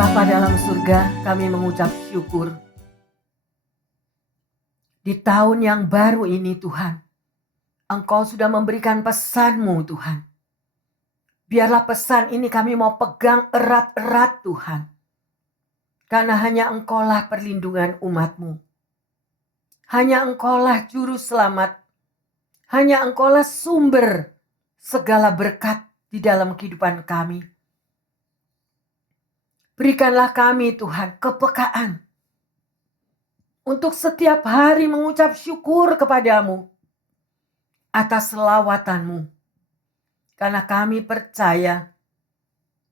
Bapa dalam surga, kami mengucap syukur di tahun yang baru ini Tuhan. Engkau sudah memberikan pesan-Mu Tuhan. Biarlah pesan ini kami mau pegang erat-erat Tuhan. Karena hanya Engkaulah perlindungan umat-Mu. Hanya Engkaulah juru selamat. Hanya Engkaulah sumber segala berkat di dalam kehidupan kami. Berikanlah kami Tuhan kepekaan untuk setiap hari mengucap syukur kepadamu atas selawatan-Mu. Karena kami percaya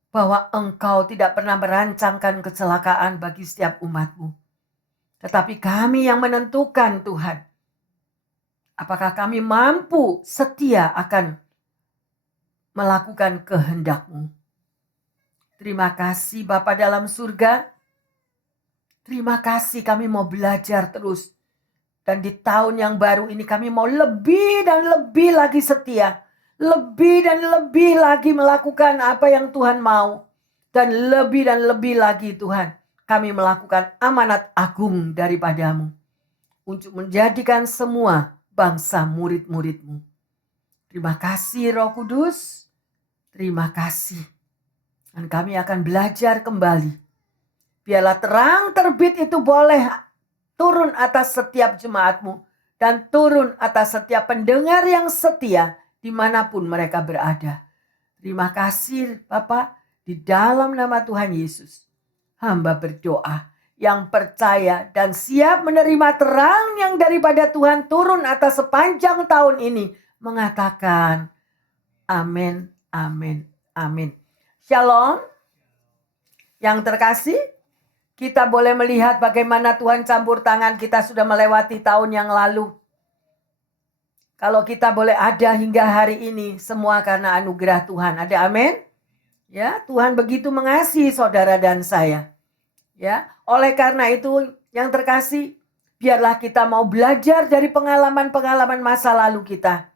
bahwa Engkau tidak pernah merancangkan kecelakaan bagi setiap umat-Mu. Tetapi kami yang menentukan Tuhan, apakah kami mampu setia akan melakukan kehendak-Mu. Terima kasih Bapa dalam surga. Terima kasih kami mau belajar terus. Dan di tahun yang baru ini kami mau lebih dan lebih lagi setia. Lebih dan lebih lagi melakukan apa yang Tuhan mau. Dan lebih lagi Tuhan, kami melakukan amanat agung daripada-Mu. Untuk menjadikan semua bangsa murid-murid-Mu. Terima kasih Roh Kudus. Terima kasih. Dan kami akan belajar kembali. Biarlah terang terbit itu boleh turun atas setiap jemaat-Mu. Dan turun atas setiap pendengar yang setia dimanapun mereka berada. Terima kasih Bapa, di dalam nama Tuhan Yesus. Hamba berdoa yang percaya dan siap menerima terang yang daripada Tuhan turun atas sepanjang tahun ini. Mengatakan amin, amin, amin. Shalom. Yang terkasih, kita boleh melihat bagaimana Tuhan campur tangan kita sudah melewati tahun yang lalu. Kalau kita boleh ada hingga hari ini, semua karena anugerah Tuhan. Ada amin? Ya, Tuhan begitu mengasihi saudara dan saya. Ya, oleh karena itu yang terkasih, biarlah kita mau belajar dari pengalaman-pengalaman masa lalu kita.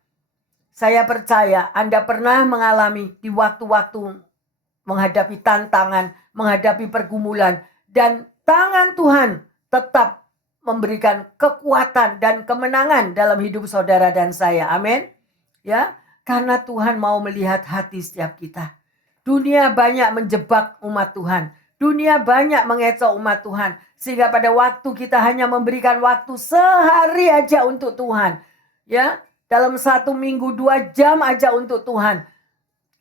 Saya percaya Anda pernah mengalami di waktu-waktu menghadapi tantangan, menghadapi pergumulan, dan tangan Tuhan tetap memberikan kekuatan dan kemenangan dalam hidup saudara dan saya. Amin. Ya, karena Tuhan mau melihat hati setiap kita. Dunia banyak menjebak umat Tuhan. Dunia banyak mengecoh umat Tuhan. Sehingga pada waktu kita hanya memberikan waktu sehari aja untuk Tuhan. Ya, dalam 1 minggu 2 jam aja untuk Tuhan.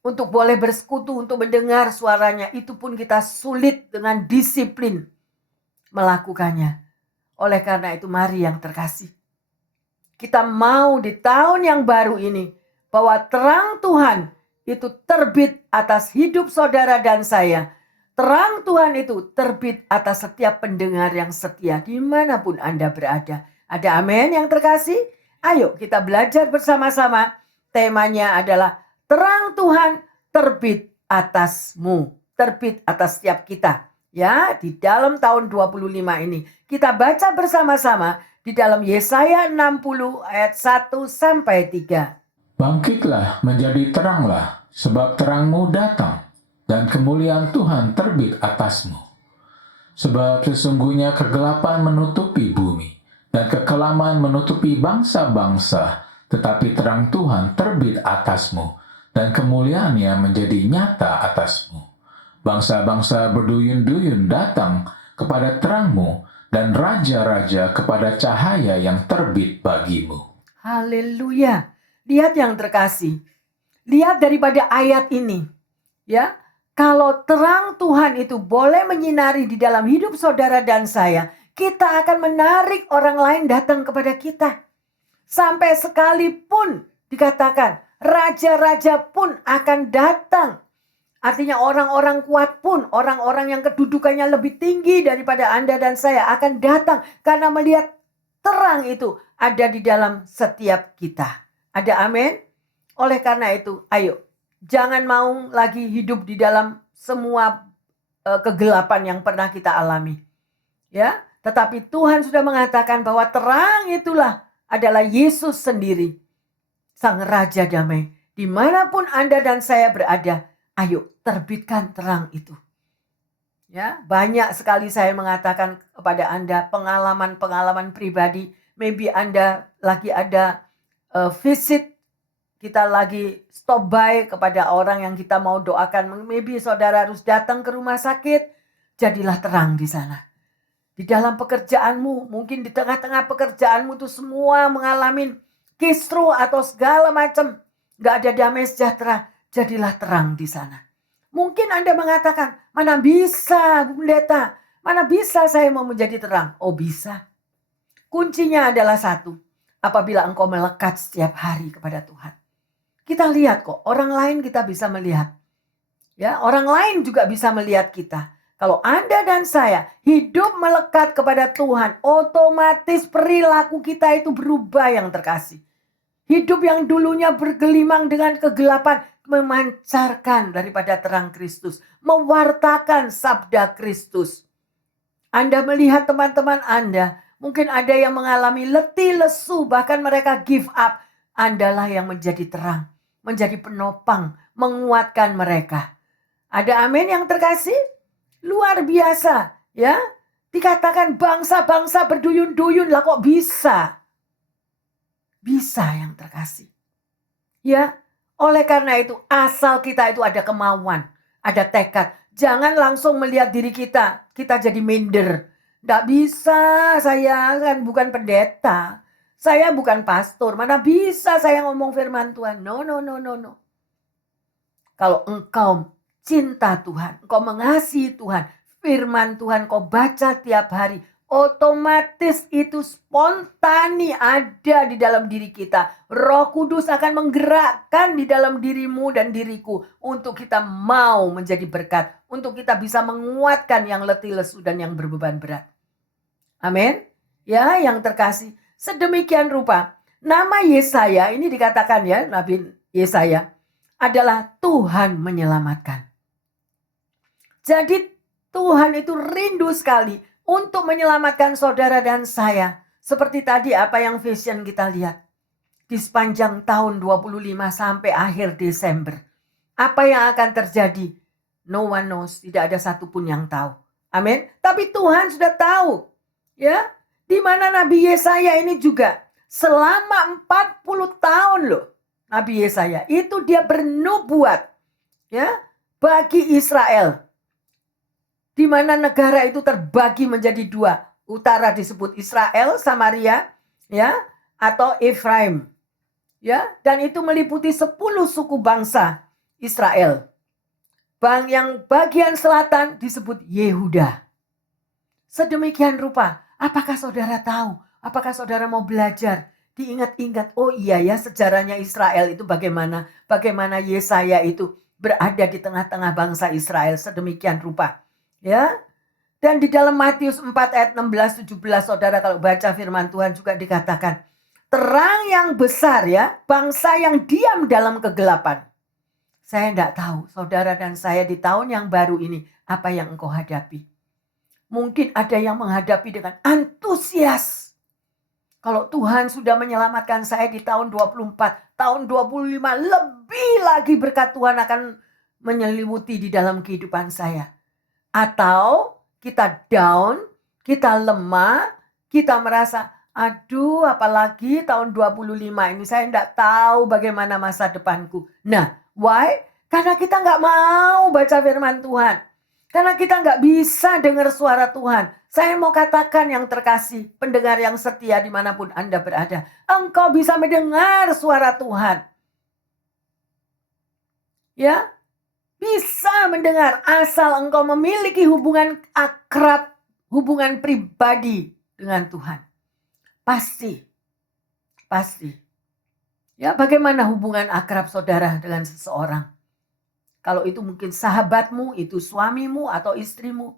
Untuk boleh bersekutu, untuk mendengar suaranya. Itu pun kita sulit dengan disiplin melakukannya. Oleh karena itu mari yang terkasih. Kita mau di tahun yang baru ini. Bahwa terang Tuhan itu terbit atas hidup saudara dan saya. Terang Tuhan itu terbit atas setiap pendengar yang setia. Dimanapun Anda berada. Ada amin yang terkasih? Ayo kita belajar bersama-sama. Temanya adalah terang Tuhan terbit atasmu, terbit atas setiap kita. Ya, di dalam tahun 25 ini. Kita baca bersama-sama di dalam Yesaya 60 ayat 1 sampai 3. Bangkitlah menjadi teranglah, sebab terangmu datang, dan kemuliaan Tuhan terbit atasmu. Sebab sesungguhnya kegelapan menutupi bumi, dan kekelaman menutupi bangsa-bangsa, tetapi terang Tuhan terbit atasmu, dan kemuliaannya menjadi nyata atasmu. Bangsa-bangsa berduyun-duyun datang kepada terangmu, dan raja-raja kepada cahaya yang terbit bagimu. Haleluya. Lihat yang terkasih. Lihat daripada ayat ini. Ya, kalau terang Tuhan itu boleh menyinari di dalam hidup saudara dan saya, kita akan menarik orang lain datang kepada kita. Sampai sekalipun dikatakan raja-raja pun akan datang. Artinya orang-orang kuat pun, orang-orang yang kedudukannya lebih tinggi daripada Anda dan saya akan datang. Karena melihat terang itu ada di dalam setiap kita. Ada amin? Oleh karena itu, ayo. Jangan mau lagi hidup di dalam semua kegelapan yang pernah kita alami. Ya, tetapi Tuhan sudah mengatakan bahwa terang itulah adalah Yesus sendiri. Sang Raja Damai. Dimanapun Anda dan saya berada, ayo terbitkan terang itu. Ya, banyak sekali saya mengatakan kepada Anda pengalaman-pengalaman pribadi. Maybe Anda lagi ada visit, kita lagi stop by kepada orang yang kita mau doakan. Maybe saudara harus datang ke rumah sakit, jadilah terang di sana. Di dalam pekerjaanmu, mungkin di tengah-tengah pekerjaanmu itu semua mengalami kisruh atau segala macam. Gak ada damai sejahtera, jadilah terang di sana. Mungkin Anda mengatakan, mana bisa Bu Pendeta, mana bisa saya mau menjadi terang. Oh bisa. Kuncinya adalah satu, apabila engkau melekat setiap hari kepada Tuhan. Kita lihat kok, orang lain kita bisa melihat. Ya, orang lain juga bisa melihat kita. Kalau Anda dan saya hidup melekat kepada Tuhan, otomatis perilaku kita itu berubah yang terkasih. Hidup yang dulunya bergelimang dengan kegelapan, memancarkan daripada terang Kristus, mewartakan sabda Kristus. Anda melihat teman-teman Anda, mungkin ada yang mengalami letih lesu, bahkan mereka give up. Andalah yang menjadi terang, menjadi penopang, menguatkan mereka. Ada amin yang terkasih? Luar biasa, ya. Dikatakan bangsa-bangsa berduyun-duyun, lah kok bisa? Bisa yang terkasih. Ya, oleh karena itu asal kita itu ada kemauan, ada tekad. Jangan langsung melihat diri kita jadi minder. Nggak bisa, saya kan bukan pendeta. Saya bukan pastor, mana bisa saya ngomong firman Tuhan. No. Kalau engkau cinta Tuhan, engkau mengasihi Tuhan, firman Tuhan kau baca tiap hari, otomatis itu spontani ada di dalam diri kita. Roh Kudus akan menggerakkan di dalam dirimu dan diriku untuk kita mau menjadi berkat, untuk kita bisa menguatkan yang letih lesu dan yang berbeban berat. Amin. Ya, yang terkasih, sedemikian rupa nama Yesaya ini dikatakan ya, Nabi Yesaya adalah Tuhan menyelamatkan. Jadi Tuhan itu rindu sekali untuk menyelamatkan saudara dan saya. Seperti tadi apa yang vision kita lihat. Di sepanjang tahun 25 sampai akhir Desember. Apa yang akan terjadi? No one knows. Tidak ada satupun yang tahu. Amin. Tapi Tuhan sudah tahu. Ya, di mana Nabi Yesaya ini juga selama 40 tahun loh. Nabi Yesaya itu dia bernubuat ya bagi Israel. Di mana negara itu terbagi menjadi dua. Utara disebut Israel, Samaria, ya, atau Efraim. Ya, dan itu meliputi 10 suku bangsa Israel. Yang bagian selatan disebut Yehuda. Sedemikian rupa, apakah saudara tahu? Apakah saudara mau belajar? Diingat-ingat, oh iya ya sejarahnya Israel itu bagaimana Yesaya itu berada di tengah-tengah bangsa Israel sedemikian rupa. Ya. Dan di dalam Matius 4 ayat 16-17 saudara kalau baca firman Tuhan juga dikatakan, terang yang besar ya, bangsa yang diam dalam kegelapan. Saya tidak tahu saudara dan saya di tahun yang baru ini apa yang engkau hadapi. Mungkin ada yang menghadapi dengan antusias. Kalau Tuhan sudah menyelamatkan saya di tahun 24, tahun 25 lebih lagi berkat Tuhan akan menyelimuti di dalam kehidupan saya. Atau kita down, kita lemah, kita merasa, aduh apalagi tahun 25 ini saya tidak tahu bagaimana masa depanku. Nah, why? Karena kita nggak mau baca firman Tuhan. Karena kita nggak bisa dengar suara Tuhan. Saya mau katakan yang terkasih, pendengar yang setia dimanapun Anda berada. Engkau bisa mendengar suara Tuhan. Ya, bisa mendengar asal engkau memiliki hubungan akrab, hubungan pribadi dengan Tuhan. Pasti. Ya, bagaimana hubungan akrab saudara dengan seseorang? Kalau itu mungkin sahabatmu, itu suamimu atau istrimu.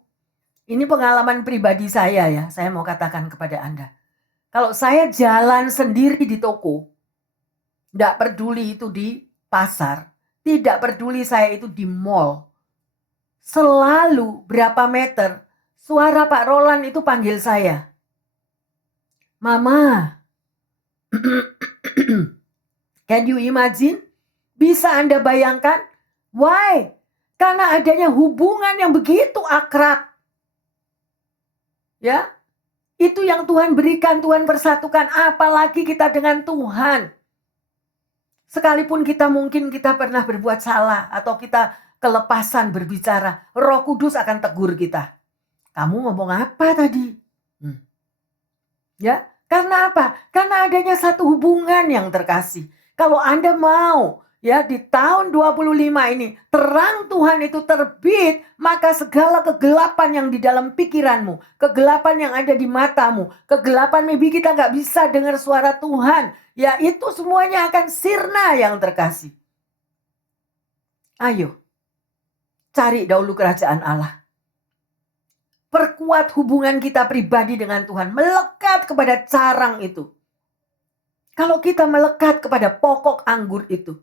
Ini pengalaman pribadi saya ya, saya mau katakan kepada Anda. Kalau saya jalan sendiri di toko, tidak peduli itu di pasar, tidak peduli saya itu di mall, selalu berapa meter, suara Pak Roland itu panggil saya. Mama, can you imagine? Bisa Anda bayangkan? Why? Karena adanya hubungan yang begitu akrab. Ya, itu yang Tuhan berikan, Tuhan persatukan. Apalagi kita dengan Tuhan. Sekalipun kita pernah berbuat salah atau kita kelepasan berbicara, Roh Kudus akan tegur kita. Kamu ngomong apa tadi? Ya, karena apa? Karena adanya satu hubungan yang terkasih. Kalau Anda mau ya di tahun 25 ini terang Tuhan itu terbit, maka segala kegelapan yang di dalam pikiranmu, kegelapan yang ada di matamu, kegelapan maybe kita nggak bisa dengar suara Tuhan, ya itu semuanya akan sirna yang terkasih. Ayo, cari dahulu kerajaan Allah. Perkuat hubungan kita pribadi dengan Tuhan. Melekat kepada carang itu. Kalau kita melekat kepada pokok anggur itu.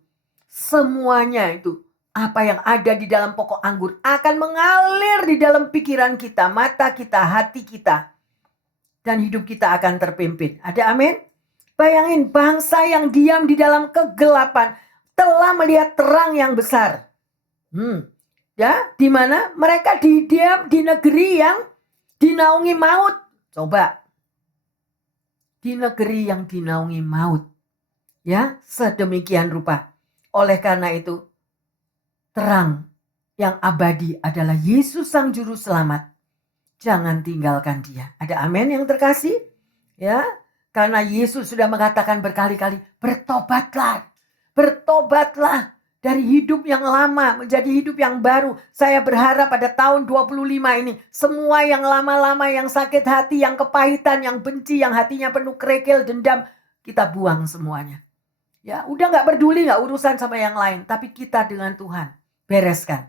Semuanya itu. Apa yang ada di dalam pokok anggur. Akan mengalir di dalam pikiran kita. Mata kita, hati kita. Dan hidup kita akan terpimpin. Ada amin? Bayangin bangsa yang diam di dalam kegelapan. Telah melihat terang yang besar. Ya, di mana mereka diam di negeri yang dinaungi maut. Coba. Di negeri yang dinaungi maut. Ya, sedemikian rupa. Oleh karena itu, terang yang abadi adalah Yesus Sang Juru Selamat. Jangan tinggalkan dia. Ada amin yang terkasih? Ya, karena Yesus sudah mengatakan berkali-kali, bertobatlah. Bertobatlah. Dari hidup yang lama menjadi hidup yang baru. Saya berharap pada tahun 25 ini. Semua yang lama-lama, yang sakit hati, yang kepahitan, yang benci, yang hatinya penuh kerikil, dendam. Kita buang semuanya. Ya, udah gak peduli, gak urusan sama yang lain. Tapi kita dengan Tuhan. Bereskan.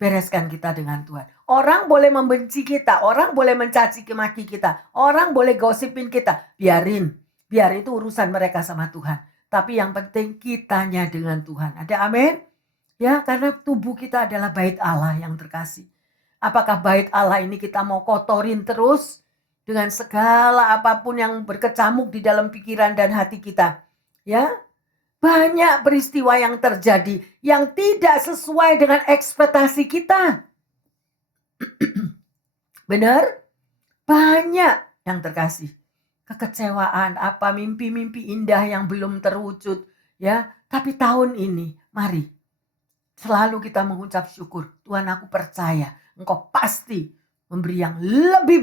Bereskan kita dengan Tuhan. Orang boleh membenci kita. Orang boleh mencaci maki kita. Orang boleh gosipin kita. Biarin. Biar itu urusan mereka sama Tuhan. Tapi yang penting kitanya dengan Tuhan. Ada amin? Ya, karena tubuh kita adalah bait Allah yang terkasih. Apakah bait Allah ini kita mau kotorin terus dengan segala apapun yang berkecamuk di dalam pikiran dan hati kita? Ya, banyak peristiwa yang terjadi yang tidak sesuai dengan ekspektasi kita. Benar? Banyak yang terkasih. Kekecewaan, apa mimpi-mimpi indah yang belum terwujud, ya. Tapi tahun ini, mari selalu kita mengucap syukur. Tuhan, aku percaya Engkau pasti memberi yang lebih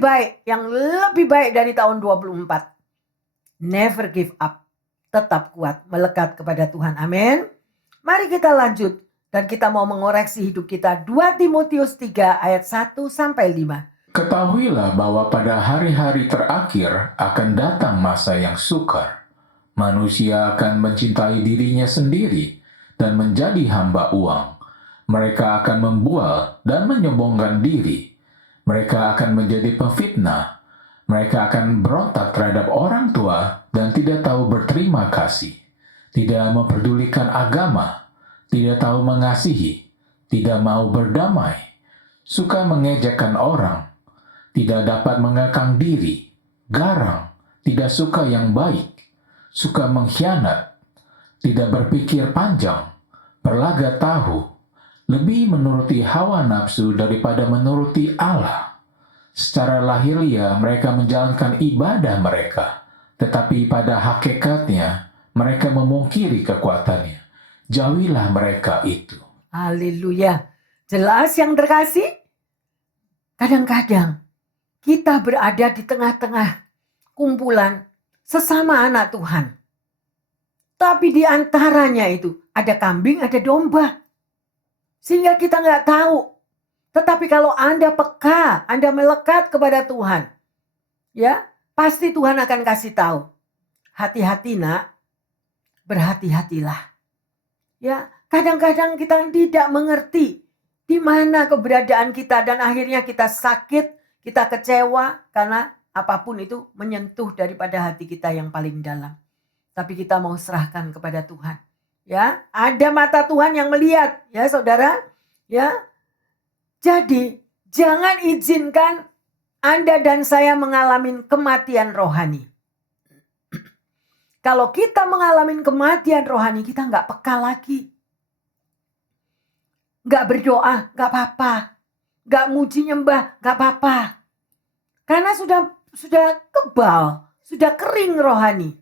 baik dari tahun 24. Never give up. Tetap kuat, melekat kepada Tuhan. Amin. Mari kita lanjut dan kita mau mengoreksi hidup kita. 2 Timotius 3 ayat 1 sampai 5. Ketahuilah bahwa pada hari-hari terakhir akan datang masa yang sukar. Manusia akan mencintai dirinya sendiri dan menjadi hamba uang. Mereka akan membual dan menyombongkan diri. Mereka akan menjadi pemfitnah. Mereka akan berontak terhadap orang tua dan tidak tahu berterima kasih. Tidak memperdulikan agama. Tidak tahu mengasihi. Tidak mau berdamai. Suka mengejekkan orang. Tidak dapat mengekang diri, garang, tidak suka yang baik, suka mengkhianat, tidak berpikir panjang, berlagak tahu, lebih menuruti hawa nafsu daripada menuruti Allah. Secara lahiriah mereka menjalankan ibadah mereka, tetapi pada hakikatnya mereka memungkiri kekuatannya. Jauhilah mereka itu. Haleluya. Jelas yang terkasih? Kadang-kadang kita berada di tengah-tengah kumpulan sesama anak Tuhan. Tapi di antaranya itu ada kambing, ada domba. Sehingga kita nggak tahu. Tetapi kalau Anda peka, Anda melekat kepada Tuhan. Ya, pasti Tuhan akan kasih tahu. Hati-hati nak, berhati-hatilah. Ya, kadang-kadang kita tidak mengerti di mana keberadaan kita dan akhirnya kita sakit. Kita kecewa karena apapun itu menyentuh daripada hati kita yang paling dalam. Tapi kita mau serahkan kepada Tuhan. Ya, ada mata Tuhan yang melihat, ya saudara. Ya, jadi jangan izinkan Anda dan saya mengalami kematian rohani. Kalau kita mengalami kematian rohani, kita nggak peka lagi. Nggak berdoa, nggak apa-apa. Nggak muji nyembah, nggak apa-apa. Karena sudah kebal, sudah kering rohani.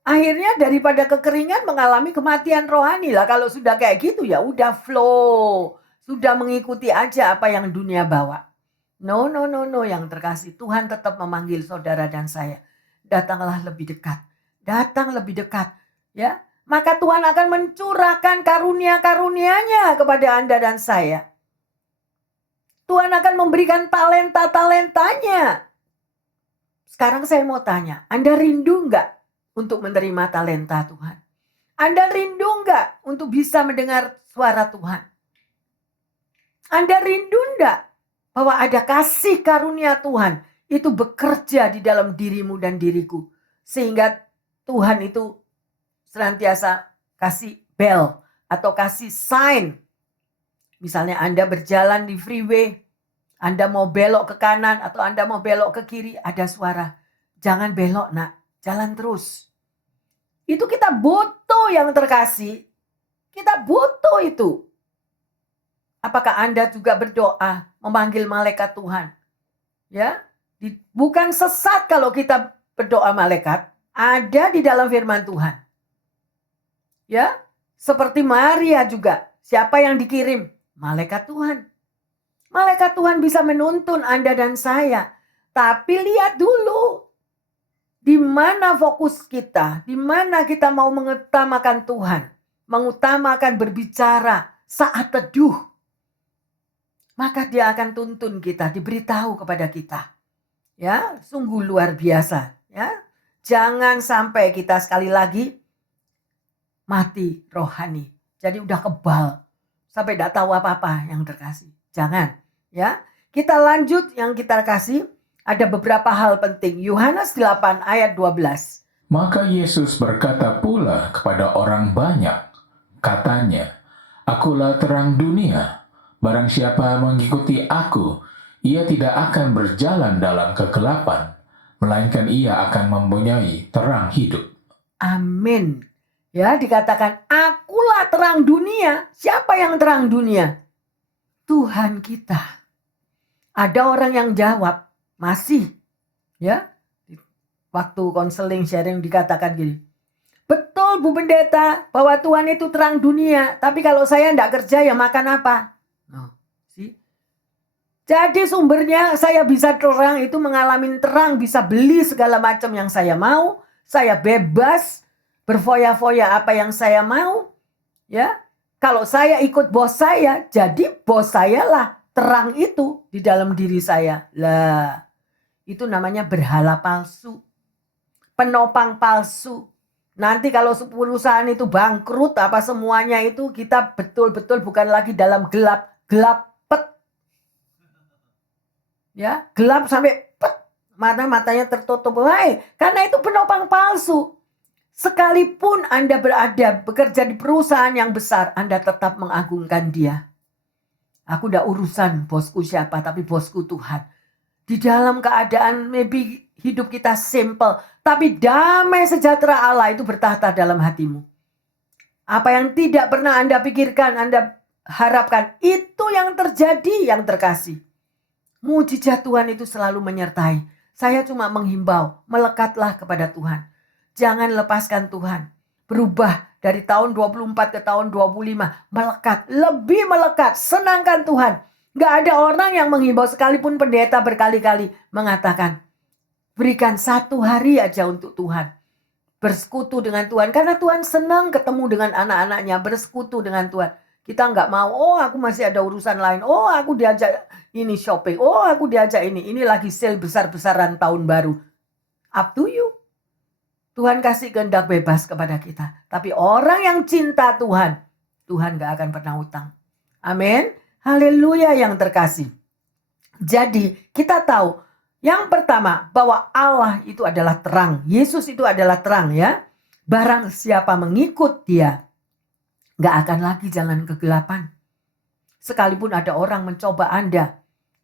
Akhirnya daripada kekeringan mengalami kematian rohani lah. Kalau sudah kayak gitu ya udah flow. Sudah mengikuti aja apa yang dunia bawa. No, yang terkasih. Tuhan tetap memanggil saudara dan saya. Datanglah lebih dekat. Datang lebih dekat. Ya, maka Tuhan akan mencurahkan karunia-karunia-Nya kepada Anda dan saya. Tuhan akan memberikan talenta-talentanya. Sekarang saya mau tanya, Anda rindu nggak untuk menerima talenta Tuhan? Anda rindu nggak untuk bisa mendengar suara Tuhan? Anda rindu nggak bahwa ada kasih karunia Tuhan itu bekerja di dalam dirimu dan diriku? Sehingga Tuhan itu senantiasa kasih bel atau kasih sign. Misalnya Anda berjalan di freeway, Anda mau belok ke kanan atau Anda mau belok ke kiri, ada suara, jangan belok nak, jalan terus. Itu kita butuh yang terkasih, kita butuh itu. Apakah Anda juga berdoa, memanggil malaikat Tuhan? Ya, bukan sesat kalau kita berdoa malaikat, ada di dalam firman Tuhan. Ya, seperti Maria juga, siapa yang dikirim? Malaikat Tuhan. Malaikat Tuhan bisa menuntun Anda dan saya. Tapi lihat dulu, di mana fokus kita, di mana kita mau mengutamakan Tuhan, mengutamakan berbicara saat teduh. Maka dia akan tuntun kita, diberitahu kepada kita. Ya, sungguh luar biasa. Ya, jangan sampai kita sekali lagi mati rohani. Jadi udah kebal. Sampai tidak tahu apa-apa yang terkasih. Jangan. Ya, kita lanjut yang kita kasih. Ada beberapa hal penting. Yohanes 8 ayat 12. Maka Yesus berkata pula kepada orang banyak, katanya, Akulah terang dunia. Barang siapa mengikuti aku, ia tidak akan berjalan dalam kegelapan, melainkan ia akan mempunyai terang hidup. Amin. Ya, dikatakan, akulah terang dunia. Siapa yang terang dunia? Tuhan kita. Ada orang yang jawab, masih. Ya, waktu konseling sharing dikatakan gini, betul Bu Pendeta bahwa Tuhan itu terang dunia, tapi kalau saya tidak kerja ya makan apa? Jadi sumbernya saya bisa terang itu mengalami terang, bisa beli segala macam yang saya mau, saya bebas berfoya-foya apa yang saya mau. Ya, kalau saya ikut bos saya, jadi bos saya lah terang itu di dalam diri saya. Lah, itu namanya berhala palsu, penopang palsu. Nanti kalau perusahaan itu bangkrut apa semuanya itu kita betul-betul bukan lagi dalam gelap pet. Ya, gelap sampai pet, matanya tertutup. Karena itu penopang palsu. Sekalipun Anda bekerja di perusahaan yang besar, Anda tetap mengagungkan dia. Aku udah urusan bosku siapa, tapi bosku Tuhan. Di dalam keadaan maybe hidup kita simple, tapi damai sejahtera Allah itu bertahta dalam hatimu. Apa yang tidak pernah Anda pikirkan, Anda harapkan, itu yang terjadi, yang terkasih. Mujizat Tuhan itu selalu menyertai. Saya cuma menghimbau, melekatlah kepada Tuhan. Jangan lepaskan Tuhan. Berubah dari tahun 24 ke tahun 25. Melekat, lebih melekat. Senangkan Tuhan. Gak ada orang yang menghimbau, sekalipun pendeta berkali-kali mengatakan, berikan 1 hari aja untuk Tuhan. Bersekutu dengan Tuhan. Karena Tuhan senang ketemu dengan anak-anaknya. Bersekutu dengan Tuhan. Kita nggak mau, oh aku masih ada urusan lain. Oh aku diajak ini shopping. Oh aku diajak ini. Ini lagi sale besar-besaran tahun baru. Up to you. Tuhan kasih kehendak bebas kepada kita. Tapi orang yang cinta Tuhan, Tuhan gak akan pernah utang. Amin. Haleluya yang terkasih. Jadi kita tahu, yang pertama bahwa Allah itu adalah terang. Yesus itu adalah terang ya. Barang siapa mengikut dia, gak akan lagi jalan kegelapan. Sekalipun ada orang mencoba Anda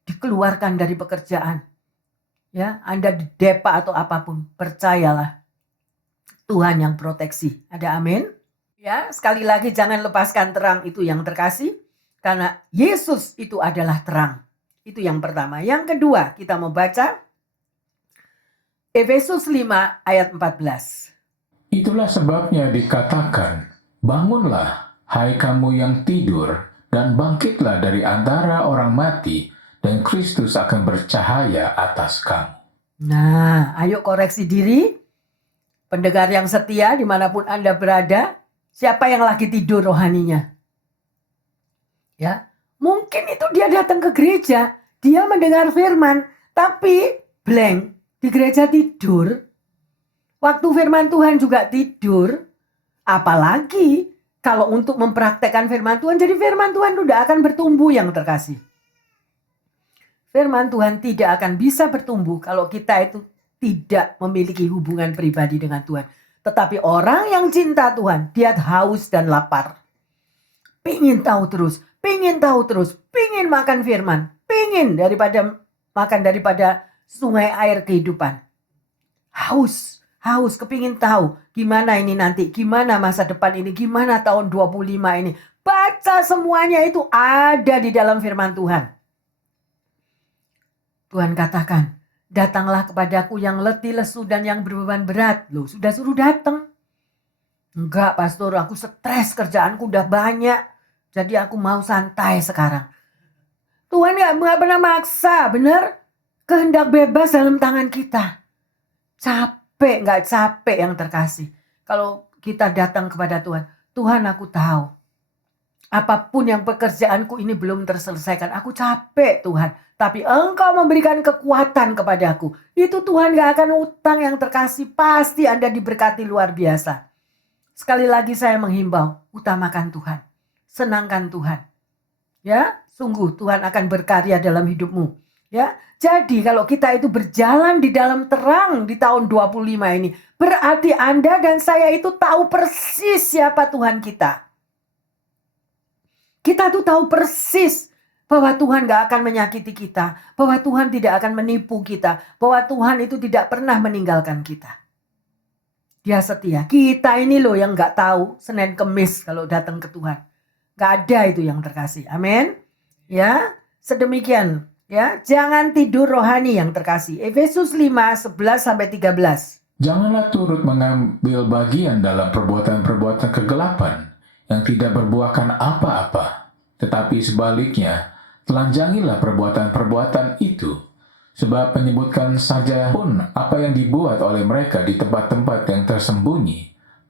dikeluarkan dari pekerjaan, ya, Anda didepa atau apapun, percayalah. Tuhan yang proteksi. Ada amin? Ya, sekali lagi jangan lepaskan terang itu yang terkasih. Karena Yesus itu adalah terang. Itu yang pertama. Yang kedua, kita mau baca Efesus 5 ayat 14. Itulah sebabnya dikatakan, bangunlah, hai kamu yang tidur, dan bangkitlah dari antara orang mati, dan Kristus akan bercahaya atas kamu. Nah, ayo koreksi diri. Pendengar yang setia dimanapun Anda berada, siapa yang lagi tidur rohaninya? Ya, mungkin itu dia datang ke gereja, dia mendengar firman, tapi blank, di gereja tidur. Waktu firman Tuhan juga tidur. Apalagi kalau untuk mempraktekkan firman Tuhan, jadi firman Tuhan tidak akan bertumbuh yang terkasih. Firman Tuhan tidak akan bisa bertumbuh kalau kita itu tidak memiliki hubungan pribadi dengan Tuhan. Tetapi orang yang cinta Tuhan, dia haus dan lapar. Pingin tahu terus, pingin makan firman, pingin makan daripada sungai air kehidupan. Haus, kepingin tahu gimana ini nanti, gimana masa depan ini, gimana tahun 25 ini. Baca semuanya itu ada di dalam firman Tuhan. Tuhan katakan, datanglah kepadaku yang letih, lesu, dan yang berbeban berat. Loh, sudah suruh datang. Enggak, pastor, aku stres, kerjaanku udah banyak. Jadi aku mau santai sekarang. Tuhan nggak pernah maksa, benar? Kehendak bebas dalam tangan kita. Capek, nggak capek yang terkasih. Kalau kita datang kepada Tuhan, Tuhan aku tahu. Apapun yang pekerjaanku ini belum terselesaikan, aku capek Tuhan. Tapi Engkau memberikan kekuatan kepadaku. Itu Tuhan gak akan utang yang terkasih. Pasti Anda diberkati luar biasa. Sekali lagi saya menghimbau, utamakan Tuhan. Senangkan Tuhan. Ya, sungguh Tuhan akan berkarya dalam hidupmu. Ya, jadi kalau kita itu berjalan di dalam terang di tahun 25 ini, berarti Anda dan saya itu tahu persis siapa Tuhan kita. Kita tuh tahu persis bahwa Tuhan gak akan menyakiti kita, bahwa Tuhan tidak akan menipu kita, bahwa Tuhan itu tidak pernah meninggalkan kita. Dia setia. Kita ini loh yang gak tahu Senin Kemis kalau datang ke Tuhan. Gak ada itu yang terkasih. Amin. Ya, sedemikian. Ya, jangan tidur rohani yang terkasih. Efesus 5, 11-13. Janganlah turut mengambil bagian dalam perbuatan-perbuatan kegelapan yang tidak berbuahkan apa-apa, tetapi sebaliknya, telanjangilah perbuatan-perbuatan itu, sebab menyebutkan saja pun apa yang dibuat oleh mereka di tempat-tempat yang tersembunyi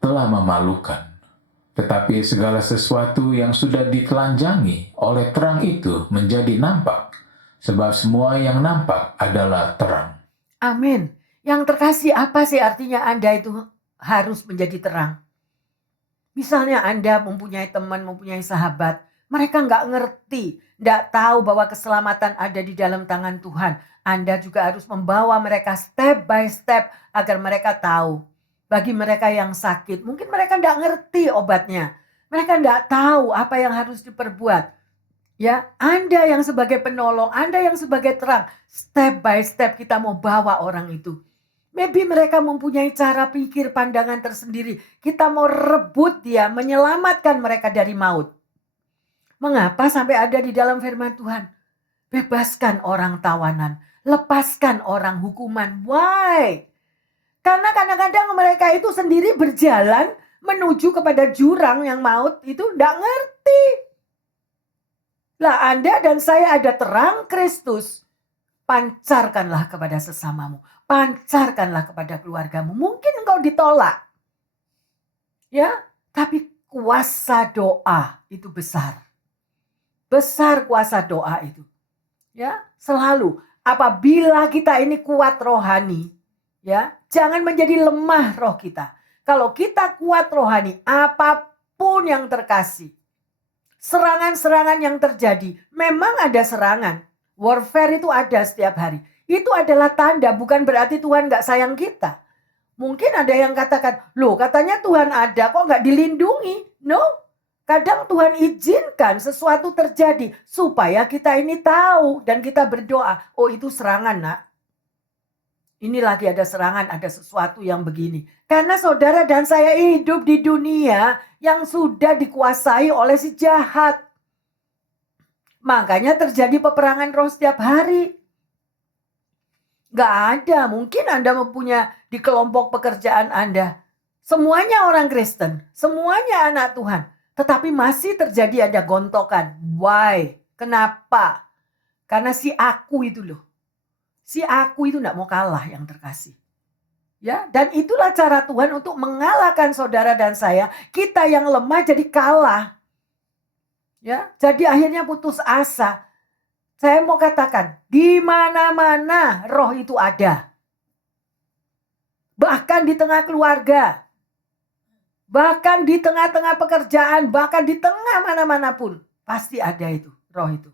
telah memalukan. Tetapi segala sesuatu yang sudah ditelanjangi oleh terang itu menjadi nampak, sebab semua yang nampak adalah terang. Amin. Yang terkasih apa sih artinya Anda itu harus menjadi terang? Misalnya Anda mempunyai teman, mempunyai sahabat, mereka nggak ngerti, nggak tahu bahwa keselamatan ada di dalam tangan Tuhan. Anda juga harus membawa mereka step by step agar mereka tahu. Bagi mereka yang sakit, mungkin mereka nggak ngerti obatnya. Mereka nggak tahu apa yang harus diperbuat. Ya, Anda yang sebagai penolong, Anda yang sebagai terang, step by step kita mau bawa orang itu. Maybe mereka mempunyai cara pikir pandangan tersendiri. Kita mau rebut dia, menyelamatkan mereka dari maut. Mengapa sampai ada di dalam firman Tuhan? Bebaskan orang tawanan, lepaskan orang hukuman. Why? Karena kadang-kadang mereka itu sendiri berjalan menuju kepada jurang yang maut itu tidak ngerti. Lah Anda dan saya ada terang Kristus. Pancarkanlah kepada sesamamu. Pancarkanlah kepada keluargamu. Mungkin engkau ditolak. Ya, tapi kuasa doa itu besar. Besar kuasa doa itu. Ya, selalu apabila kita ini kuat rohani, ya, jangan menjadi lemah roh kita. Kalau kita kuat rohani, apapun yang terkasih, serangan-serangan yang terjadi, memang ada serangan. Warfare itu ada setiap hari. Itu adalah tanda, bukan berarti Tuhan gak sayang kita. Mungkin ada yang katakan, loh katanya Tuhan ada, kok gak dilindungi? No, kadang Tuhan izinkan sesuatu terjadi supaya kita ini tahu dan kita berdoa. Oh itu serangan nak. Ini lagi ada serangan, ada sesuatu yang begini. Karena saudara dan saya hidup di dunia yang sudah dikuasai oleh si jahat. Makanya terjadi peperangan roh setiap hari. Gak ada, mungkin Anda mempunyai di kelompok pekerjaan Anda. Semuanya orang Kristen, semuanya anak Tuhan. Tetapi masih terjadi ada gontokan. Why? Kenapa? Karena si aku itu loh. Si aku itu gak mau kalah yang terkasih. Ya, dan itulah cara Tuhan untuk mengalahkan saudara dan saya. Kita yang lemah jadi kalah. Ya, jadi akhirnya putus asa. Saya mau katakan, di mana-mana roh itu ada. Bahkan di tengah keluarga. Bahkan di tengah-tengah pekerjaan. Bahkan di tengah mana-mana pun. Pasti ada itu, roh itu.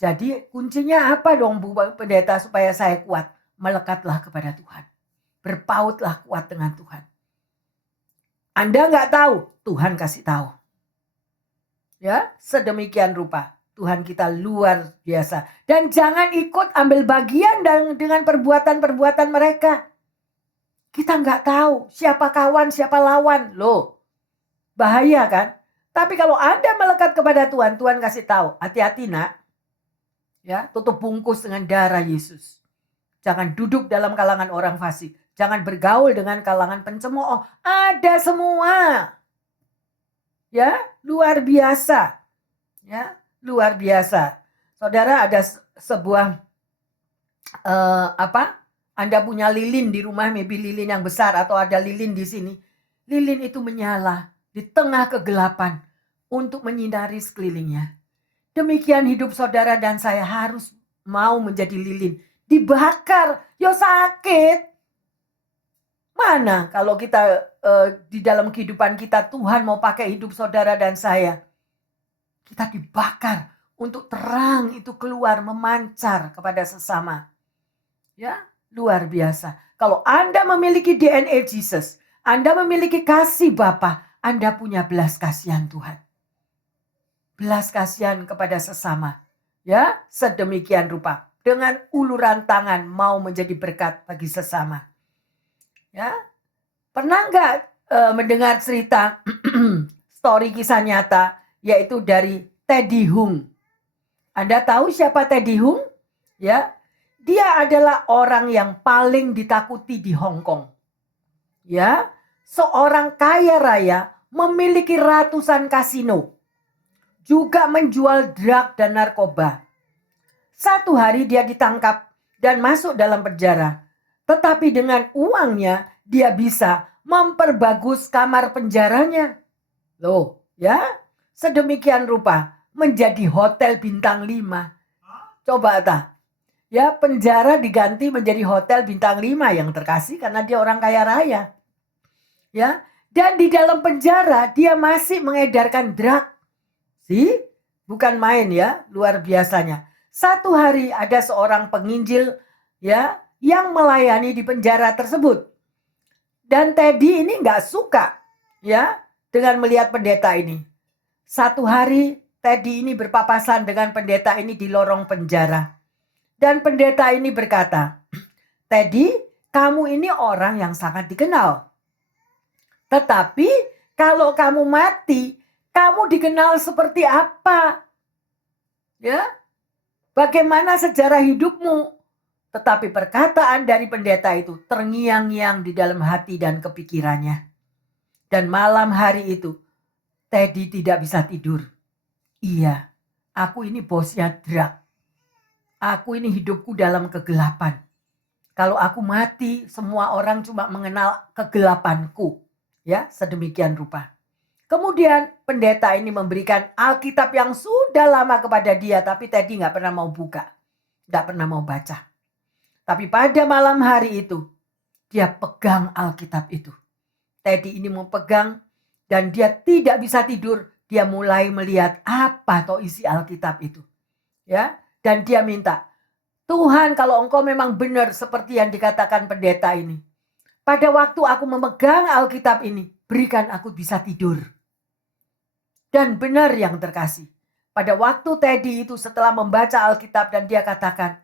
Jadi kuncinya apa dong Bu Pendeta supaya saya kuat? Melekatlah kepada Tuhan. Berpautlah kuat dengan Tuhan. Anda nggak tahu, Tuhan kasih tahu. Ya, sedemikian rupa. Tuhan kita luar biasa. Dan jangan ikut ambil bagian dengan perbuatan-perbuatan mereka. Kita nggak tahu siapa kawan, siapa lawan. Loh, bahaya kan? Tapi kalau Anda melekat kepada Tuhan, Tuhan kasih tahu. Hati-hati nak. Ya, tutup bungkus dengan darah Yesus. Jangan duduk dalam kalangan orang fasik. Jangan bergaul dengan kalangan pencemooh. Ada semua. Ya, luar biasa. Ya, luar biasa. Saudara, ada sebuah Anda punya lilin di rumah, maybe lilin yang besar atau ada lilin di sini. Lilin itu menyala di tengah kegelapan untuk menyinari sekelilingnya. Demikian hidup saudara dan saya harus mau menjadi lilin. Dibakar, yo sakit. Mana kalau kita di dalam kehidupan kita Tuhan mau pakai hidup saudara dan saya. Kita dibakar untuk terang itu keluar memancar kepada sesama. Ya, luar biasa. Kalau Anda memiliki DNA Jesus, Anda memiliki kasih Bapa, Anda punya belas kasihan Tuhan. Belas kasihan kepada sesama. Ya, sedemikian rupa. Dengan uluran tangan mau menjadi berkat bagi sesama. Ya, pernah nggak mendengar cerita story kisah nyata yaitu dari Teddy Hung? Anda tahu siapa Teddy Hung? Ya, dia adalah orang yang paling ditakuti di Hong Kong. Ya, seorang kaya raya memiliki ratusan kasino, juga menjual drug dan narkoba. Satu hari dia ditangkap dan masuk dalam penjara. Tetapi dengan uangnya dia bisa memperbagus kamar penjaranya. Loh, ya, sedemikian rupa menjadi hotel bintang 5. Coba ya, penjara diganti menjadi hotel bintang 5 yang terkasih karena dia orang kaya raya. Ya, dan di dalam penjara dia masih mengedarkan drug. Bukan main ya, luar biasanya. Satu hari ada seorang penginjil ya yang melayani di penjara tersebut. Dan Teddy ini nggak suka ya dengan melihat pendeta ini. Satu hari Teddy ini berpapasan dengan pendeta ini di lorong penjara. Dan pendeta ini berkata, Teddy, kamu ini orang yang sangat dikenal. Tetapi kalau kamu mati, kamu dikenal seperti apa? Ya, bagaimana sejarah hidupmu? Tetapi perkataan dari pendeta itu terngiang-ngiang di dalam hati dan kepikirannya. Dan malam hari itu, Teddy tidak bisa tidur. Iya, aku ini bosnya drug. Aku ini hidupku dalam kegelapan. Kalau aku mati, semua orang cuma mengenal kegelapanku. Ya, sedemikian rupa. Kemudian pendeta ini memberikan Alkitab yang sudah lama kepada dia, tapi Teddy nggak pernah mau buka, nggak pernah mau baca. Tapi pada malam hari itu, dia pegang Alkitab itu. Teddy ini mau pegang dan dia tidak bisa tidur. Dia mulai melihat apa toh isi Alkitab itu. Ya, dan dia minta, Tuhan kalau engkau memang benar seperti yang dikatakan pendeta ini. Pada waktu aku memegang Alkitab ini, berikan aku bisa tidur. Dan benar yang terkasih. Pada waktu Teddy itu setelah membaca Alkitab dan dia katakan,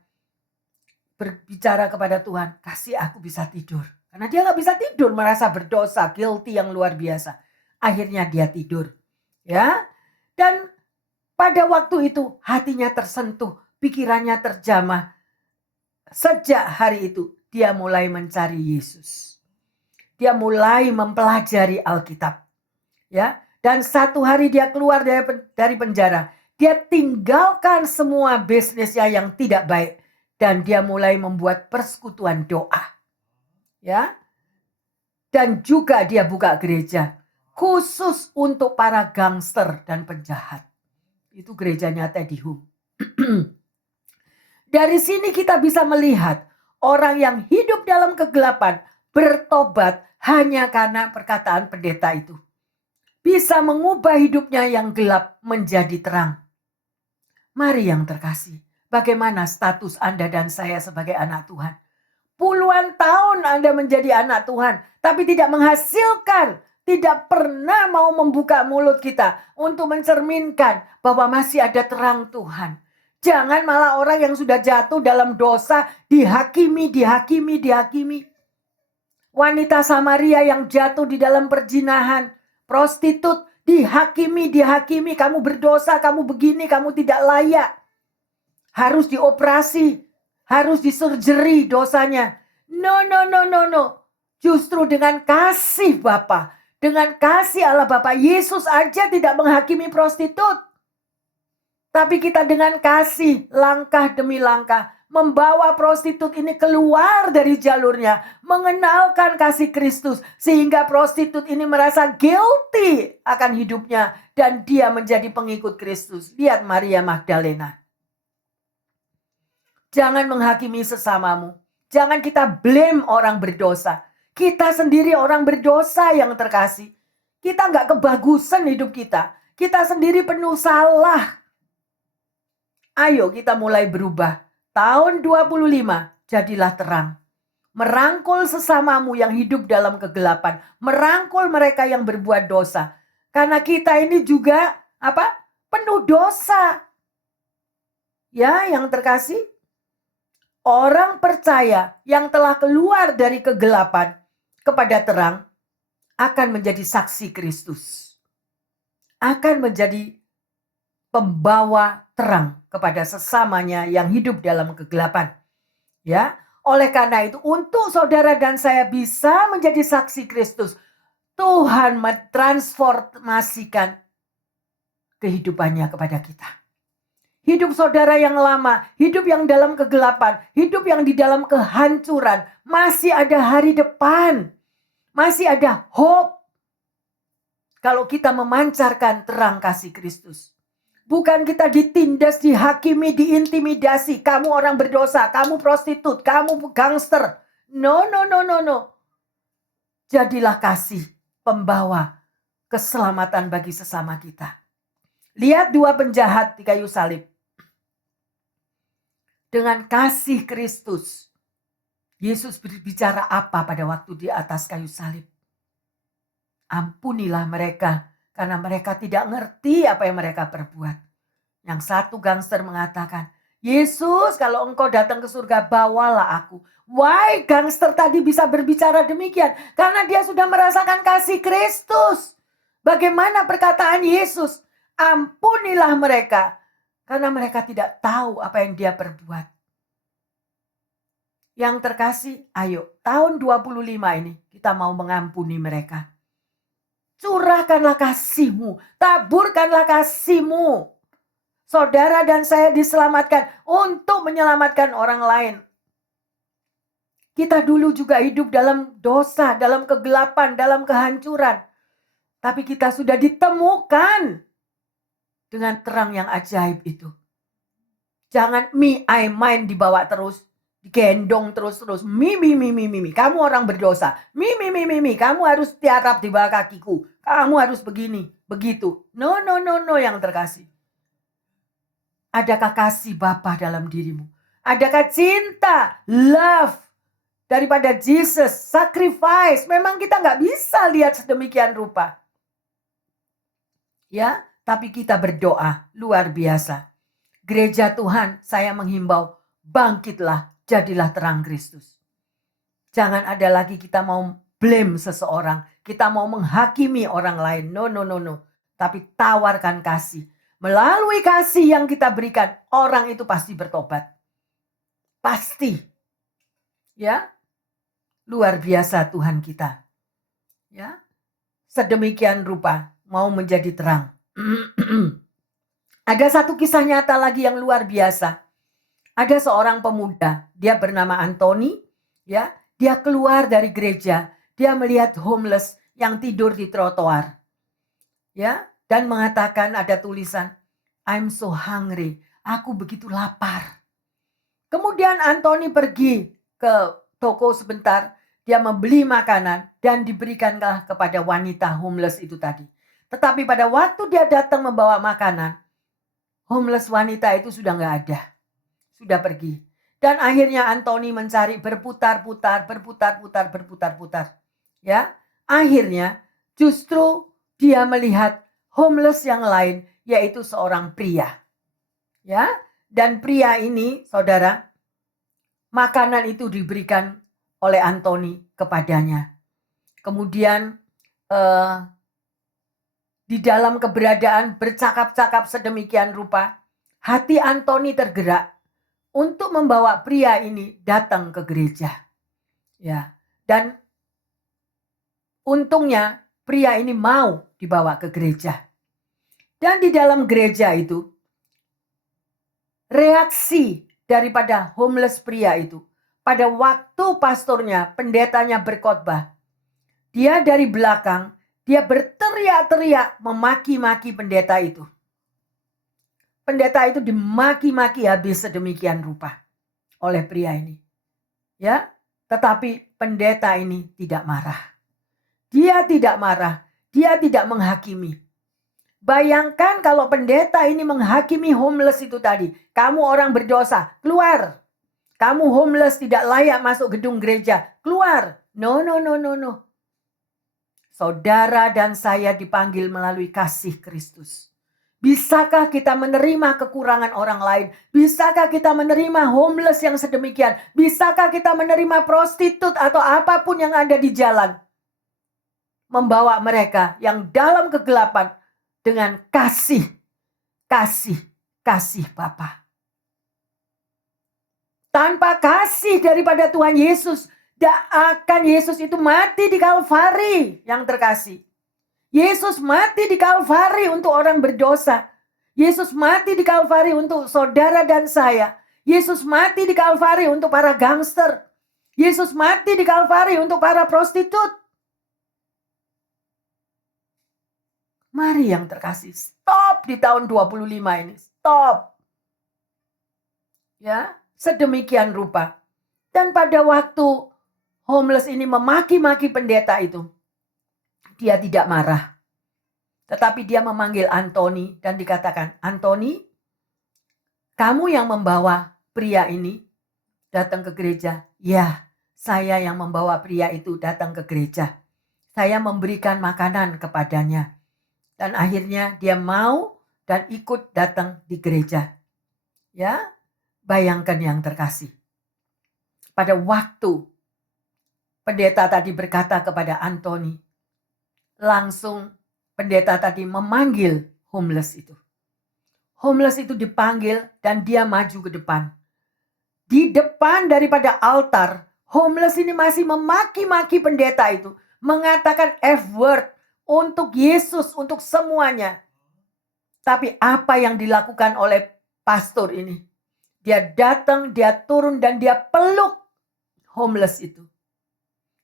berbicara kepada Tuhan, kasih aku bisa tidur. Karena dia gak bisa tidur, merasa berdosa, guilty yang luar biasa. Akhirnya dia tidur. Ya, dan Pada waktu itu hatinya tersentuh, pikirannya terjamah. Sejak hari itu dia mulai mencari Yesus. Dia mulai mempelajari Alkitab. Ya, dan satu hari dia keluar dari penjara. Dia tinggalkan semua bisnisnya yang tidak baik dan dia mulai membuat persekutuan doa. Ya. Dan juga dia buka gereja khusus untuk para gangster dan penjahat. Itu gerejanya Teddy Hum. Dari sini kita bisa melihat orang yang hidup dalam kegelapan bertobat hanya karena perkataan pendeta itu. Bisa mengubah hidupnya yang gelap menjadi terang. Mari yang terkasih, bagaimana status Anda dan saya sebagai anak Tuhan? Puluhan tahun Anda menjadi anak Tuhan, tapi tidak menghasilkan, tidak pernah mau membuka mulut kita untuk mencerminkan bahwa masih ada terang Tuhan. Jangan malah orang yang sudah jatuh dalam dosa dihakimi. Wanita Samaria yang jatuh di dalam perzinahan, prostitut, dihakimi. Kamu berdosa, kamu begini, kamu tidak layak. Harus dioperasi, harus disurgery dosanya. No. Justru dengan kasih Bapa, dengan kasih Allah Bapa, Yesus aja tidak menghakimi prostitut. Tapi kita dengan kasih, langkah demi langkah, membawa prostitut ini keluar dari jalurnya, mengenalkan kasih Kristus, sehingga prostitut ini merasa guilty akan hidupnya, dan dia menjadi pengikut Kristus. Lihat Maria Magdalena. Jangan menghakimi sesamamu. Jangan kita blame orang berdosa. Kita sendiri orang berdosa yang terkasih. Kita nggak kebagusan hidup kita. Kita sendiri penuh salah. Ayo kita mulai berubah. Tahun 25, jadilah terang. Merangkul sesamamu yang hidup dalam kegelapan. Merangkul mereka yang berbuat dosa. Karena kita ini juga penuh dosa. Ya, yang terkasih. Orang percaya yang telah keluar dari kegelapan kepada terang akan menjadi saksi Kristus. Akan menjadi pembawa terang kepada sesamanya yang hidup dalam kegelapan. Ya, oleh karena itu untuk saudara dan saya bisa menjadi saksi Kristus, Tuhan mentransformasikan kehidupannya kepada kita. Hidup saudara yang lama, hidup yang dalam kegelapan, hidup yang di dalam kehancuran, masih ada hari depan. Masih ada hope. Kalau kita memancarkan terang kasih Kristus. Bukan kita ditindas, dihakimi, diintimidasi. Kamu orang berdosa, kamu prostitut, kamu gangster. No. Jadilah kasih pembawa keselamatan bagi sesama kita. Lihat dua penjahat di kayu salib. Dengan kasih Kristus, Yesus berbicara apa pada waktu di atas kayu salib? Ampunilah mereka, karena mereka tidak ngerti apa yang mereka perbuat. Yang satu gangster mengatakan, Yesus, kalau engkau datang ke surga, bawalah aku. Why gangster tadi bisa berbicara demikian? Karena dia sudah merasakan kasih Kristus. Bagaimana perkataan Yesus? Ampunilah mereka, karena mereka tidak tahu apa yang dia perbuat. Yang terkasih, ayo tahun 25 ini kita mau mengampuni mereka. Curahkanlah kasih-Mu, taburkanlah kasih-Mu. Saudara dan saya diselamatkan untuk menyelamatkan orang lain. Kita dulu juga hidup dalam dosa, dalam kegelapan, dalam kehancuran. Tapi kita sudah ditemukan dengan terang yang ajaib itu. Jangan me, I, mine dibawa terus. Digendong terus. Mi. Kamu orang berdosa. Mi. Kamu harus tiarap di bawah kakiku. Kamu harus begini, begitu. No yang terkasih. Adakah kasih Bapa dalam dirimu? Adakah cinta, love daripada Jesus, sacrifice? Memang kita nggak bisa lihat sedemikian rupa. Ya, tapi kita berdoa luar biasa. Gereja Tuhan, saya menghimbau, bangkitlah. Jadilah terang Kristus. Jangan ada lagi kita mau blame seseorang. Kita mau menghakimi orang lain. No. Tapi tawarkan kasih. Melalui kasih yang kita berikan, orang itu pasti bertobat. Pasti. Ya. Luar biasa Tuhan kita. Ya. Sedemikian rupa mau menjadi terang. Ada satu kisah nyata lagi yang luar biasa. Ada seorang pemuda, dia bernama Anthony, ya. Dia keluar dari gereja, dia melihat homeless yang tidur di trotoar. Ya, dan mengatakan ada tulisan, I'm so hungry, aku begitu lapar. Kemudian Anthony pergi ke toko sebentar, dia membeli makanan dan diberikanlah kepada wanita homeless itu tadi. Tetapi pada waktu dia datang membawa makanan, homeless wanita itu sudah nggak ada. Sudah pergi. Dan akhirnya Anthony mencari berputar-putar. Ya, akhirnya justru dia melihat homeless yang lain, yaitu seorang pria. Ya, dan pria ini, saudara, makanan itu diberikan oleh Anthony kepadanya. Kemudian di dalam keberadaan bercakap-cakap sedemikian rupa, hati Anthony tergerak untuk membawa pria ini datang ke gereja. Ya, dan untungnya pria ini mau dibawa ke gereja. Dan di dalam gereja itu, reaksi daripada homeless pria itu, pada waktu pastornya, pendetanya berkhotbah, dia dari belakang, dia berteriak-teriak memaki-maki pendeta itu. Pendeta itu dimaki-maki habis sedemikian rupa oleh pria ini. Ya, tetapi pendeta ini tidak marah. Dia tidak marah, dia tidak menghakimi. Bayangkan kalau pendeta ini menghakimi homeless itu tadi. Kamu orang berdosa, keluar. Kamu homeless tidak layak masuk gedung gereja, keluar. No. Saudara dan saya dipanggil melalui kasih Kristus. Bisakah kita menerima kekurangan orang lain? Bisakah kita menerima homeless yang sedemikian? Bisakah kita menerima prostitut atau apapun yang ada di jalan? Membawa mereka yang dalam kegelapan dengan kasih Bapa. Tanpa kasih daripada Tuhan Yesus, tidak akan Yesus itu mati di Kalvari yang terkasih. Yesus mati di Kalvari untuk orang berdosa. Yesus mati di Kalvari untuk saudara dan saya. Yesus mati di Kalvari untuk para gangster. Yesus mati di Kalvari untuk para prostitut. Mari yang terkasih, stop di tahun 25 ini. Stop. Ya, sedemikian rupa. Dan pada waktu homeless ini memaki-maki pendeta itu, dia tidak marah. Tetapi dia memanggil Anthony dan dikatakan, Anthony, kamu yang membawa pria ini datang ke gereja. Ya, saya yang membawa pria itu datang ke gereja. Saya memberikan makanan kepadanya. Dan akhirnya dia mau dan ikut datang di gereja. Ya, bayangkan yang terkasih. Pada waktu pendeta tadi berkata kepada Anthony, langsung pendeta tadi memanggil homeless itu. Homeless itu dipanggil dan dia maju ke depan. Di depan daripada altar, homeless ini masih memaki-maki pendeta itu. Mengatakan F-word untuk Yesus, untuk semuanya. Tapi apa yang dilakukan oleh pastor ini? Dia datang, dia turun dan dia peluk homeless itu.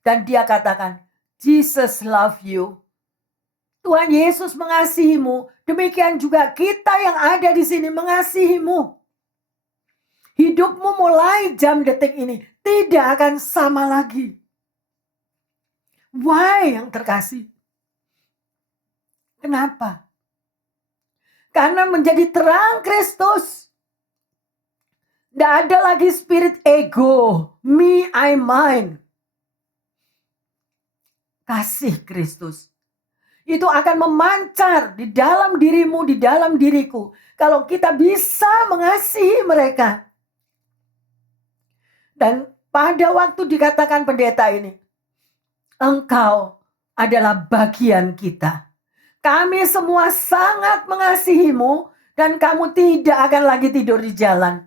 Dan dia katakan, Jesus love you. Tuhan Yesus mengasihimu. Demikian juga kita yang ada di sini mengasihimu. Hidupmu mulai jam detik ini tidak akan sama lagi. Why yang terkasih? Kenapa? Karena menjadi terang Kristus. Tidak ada lagi spirit ego. Me, I, mine. Kasih Kristus. Itu akan memancar di dalam dirimu, di dalam diriku. Kalau kita bisa mengasihi mereka. Dan pada waktu dikatakan pendeta ini, engkau adalah bagian kita. Kami semua sangat mengasihimu Dan kamu tidak akan lagi tidur di jalan.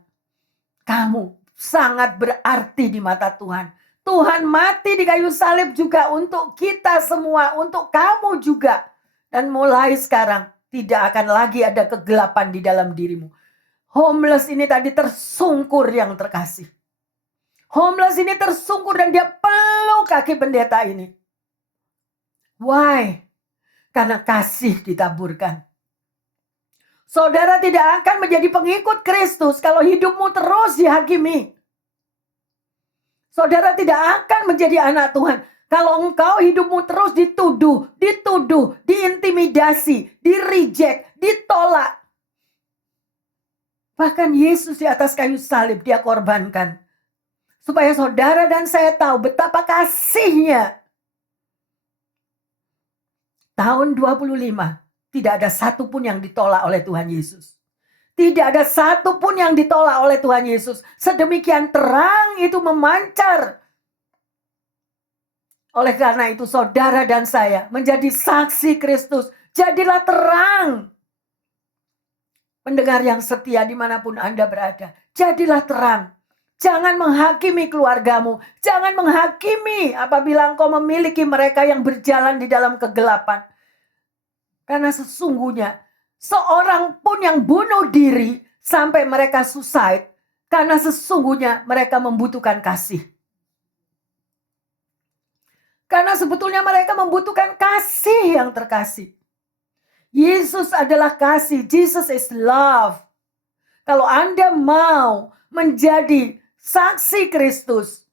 Kamu sangat berarti di mata Tuhan. Tuhan mati di kayu salib juga untuk kita semua, untuk kamu juga. Dan mulai sekarang tidak akan lagi ada kegelapan di dalam dirimu. Homeless ini tadi tersungkur yang terkasih. Homeless ini tersungkur dan dia peluk kaki pendeta ini. Why? Karena kasih ditaburkan. Saudara tidak akan menjadi pengikut Kristus kalau hidupmu terus dihakimi. Saudara tidak akan menjadi anak Tuhan kalau engkau hidupmu terus dituduh, diintimidasi, di-reject, ditolak. Bahkan Yesus di atas kayu salib dia korbankan. Supaya saudara dan saya tahu betapa kasihnya. Tahun 25. Tidak ada satupun yang ditolak oleh Tuhan Yesus. Tidak ada satupun yang ditolak oleh Tuhan Yesus. Sedemikian terang itu memancar. Oleh karena itu saudara dan saya menjadi saksi Kristus. Jadilah terang. Pendengar yang setia dimanapun Anda berada. Jadilah terang. Jangan menghakimi keluargamu. Jangan menghakimi apabila engkau memiliki mereka yang berjalan di dalam kegelapan. Karena sesungguhnya seorang pun yang bunuh diri sampai mereka suicide. Karena sesungguhnya mereka membutuhkan kasih. Karena sebetulnya mereka membutuhkan kasih yang terkasih. Yesus adalah kasih. Jesus is love. Kalau Anda mau menjadi saksi Kristus,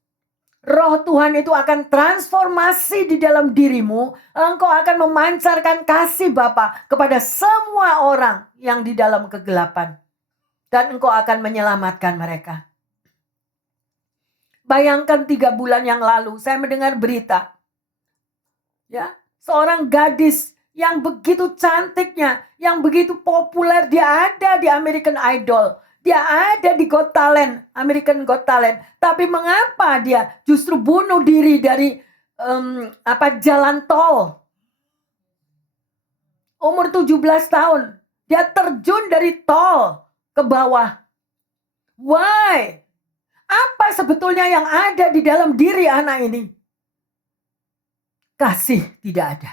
Roh Tuhan itu akan transformasi di dalam dirimu. Engkau akan memancarkan kasih Bapa kepada semua orang yang di dalam kegelapan. Dan engkau akan menyelamatkan mereka. Bayangkan 3 bulan yang lalu saya mendengar berita. Ya, seorang gadis yang begitu cantiknya, yang begitu populer, dia ada di American Idol. Dia ada di Got Talent, American Got Talent. Tapi mengapa dia justru bunuh diri dari jalan tol? Umur 17 tahun. Dia terjun dari tol ke bawah. Why? Apa sebetulnya yang ada di dalam diri anak ini? Kasih tidak ada.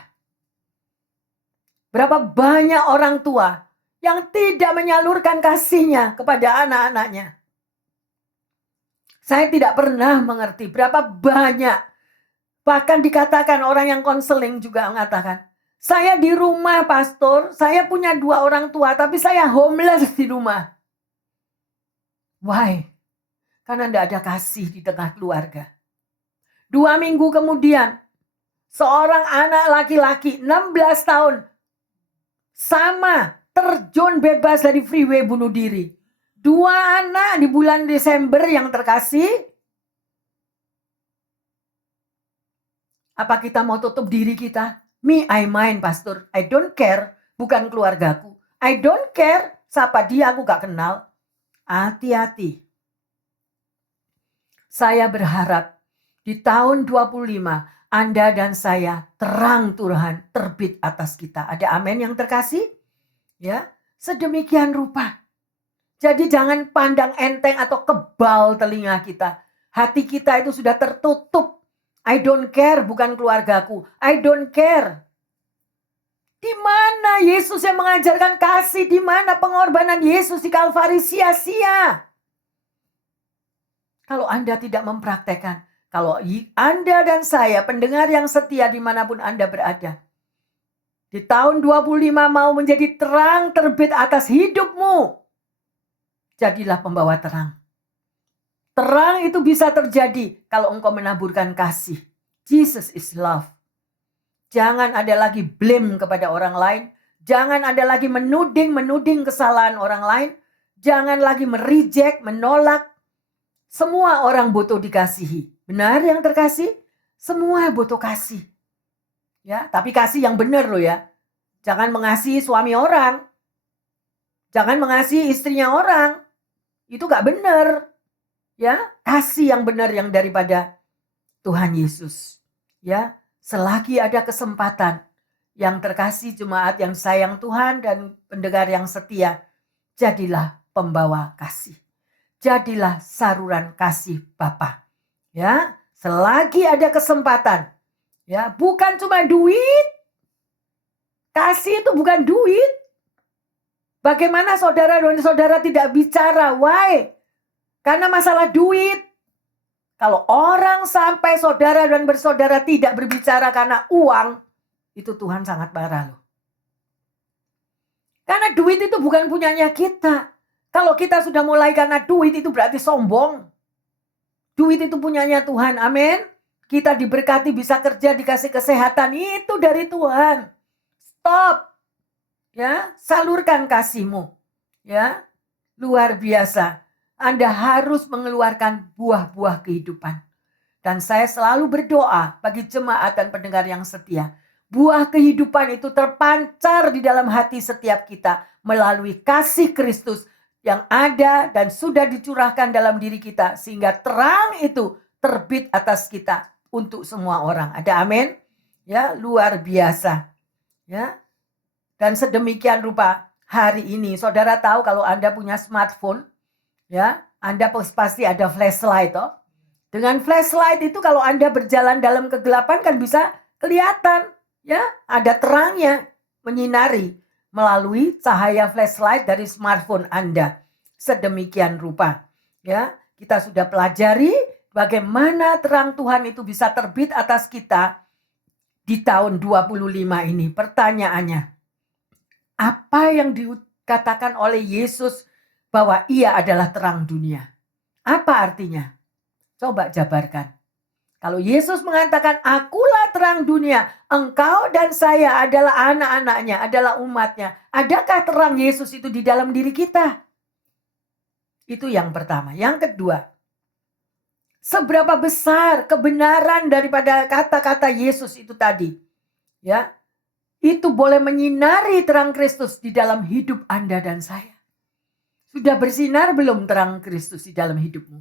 Berapa banyak orang tua yang tidak menyalurkan kasihnya kepada anak-anaknya. Saya tidak pernah mengerti berapa banyak. Bahkan dikatakan orang yang konseling juga mengatakan, saya di rumah pastor, saya punya 2 orang tua, tapi saya homeless di rumah. Why? Karena tidak ada kasih di tengah keluarga. 2 minggu kemudian, seorang anak laki-laki 16 tahun, sama terjun bebas dari freeway bunuh diri. 2 anak di bulan Desember yang terkasih. Apa kita mau tutup diri kita? Me, I mine, pastor. I don't care. Bukan keluargaku. I don't care. Siapa dia aku gak kenal. Hati-hati. Saya berharap di tahun 25 Anda dan saya terang Tuhan terbit atas kita. Ada amin yang terkasih? Ya, sedemikian rupa. Jadi jangan pandang enteng atau kebal telinga kita. Hati kita itu sudah tertutup. I don't care, bukan keluargaku. I don't care. Di mana Yesus yang mengajarkan kasih? Di mana pengorbanan Yesus di Kalvari sia-sia? Kalau Anda tidak mempraktekkan, kalau Anda dan saya, pendengar yang setia dimanapun Anda berada, di tahun 25 mau menjadi terang terbit atas hidupmu, jadilah pembawa terang. Terang itu bisa terjadi kalau engkau menaburkan kasih. Jesus is love. Jangan ada lagi blame kepada orang lain. Jangan ada lagi menuding kesalahan orang lain. Jangan lagi mereject, menolak. Semua orang butuh dikasihi. Benar yang terkasih? Semua butuh kasih. Ya, tapi kasih yang benar loh ya. Jangan mengasihi suami orang. Jangan mengasihi istrinya orang. Itu gak benar. Ya, kasih yang benar yang daripada Tuhan Yesus. Ya, selagi ada kesempatan, yang terkasih jemaat yang sayang Tuhan dan pendengar yang setia, jadilah pembawa kasih. Jadilah saluran kasih Bapa. Ya, selagi ada kesempatan. Ya, bukan cuma duit. Kasih itu bukan duit. Bagaimana saudara dan saudara tidak bicara? Why? Karena masalah duit. Kalau orang sampai saudara dan bersaudara tidak berbicara karena uang, itu Tuhan sangat marah loh. Karena duit itu bukan punyanya kita. Kalau kita sudah mulai karena duit itu berarti sombong. Duit itu punyanya Tuhan, amin. Kita diberkati, bisa kerja, dikasih kesehatan, itu dari Tuhan. Stop. Ya, salurkan kasihmu. Ya, luar biasa. Anda harus mengeluarkan buah-buah kehidupan. Dan saya selalu berdoa bagi jemaat dan pendengar yang setia. Buah kehidupan itu terpancar di dalam hati setiap kita melalui kasih Kristus yang ada dan sudah dicurahkan dalam diri kita. Sehingga terang itu terbit atas kita untuk semua orang. Ada amin? Ya, luar biasa. Ya. Dan sedemikian rupa hari ini, saudara tahu kalau Anda punya smartphone, ya, Anda pasti ada flashlight, toh. Dengan flashlight itu kalau Anda berjalan dalam kegelapan kan bisa kelihatan, ya, ada terangnya menyinari melalui cahaya flashlight dari smartphone Anda. Sedemikian rupa, ya, kita sudah pelajari bagaimana terang Tuhan itu bisa terbit atas kita di tahun 25 ini. Pertanyaannya, apa yang dikatakan oleh Yesus bahwa ia adalah terang dunia? Apa artinya? Coba jabarkan. Kalau Yesus mengatakan, akulah terang dunia, engkau dan saya adalah anak-anaknya, adalah umatnya. Adakah terang Yesus itu di dalam diri kita? Itu yang pertama. Yang kedua, seberapa besar kebenaran daripada kata-kata Yesus itu tadi? Ya, itu boleh menyinari terang Kristus di dalam hidup Anda dan saya. Sudah bersinar belum terang Kristus di dalam hidupmu?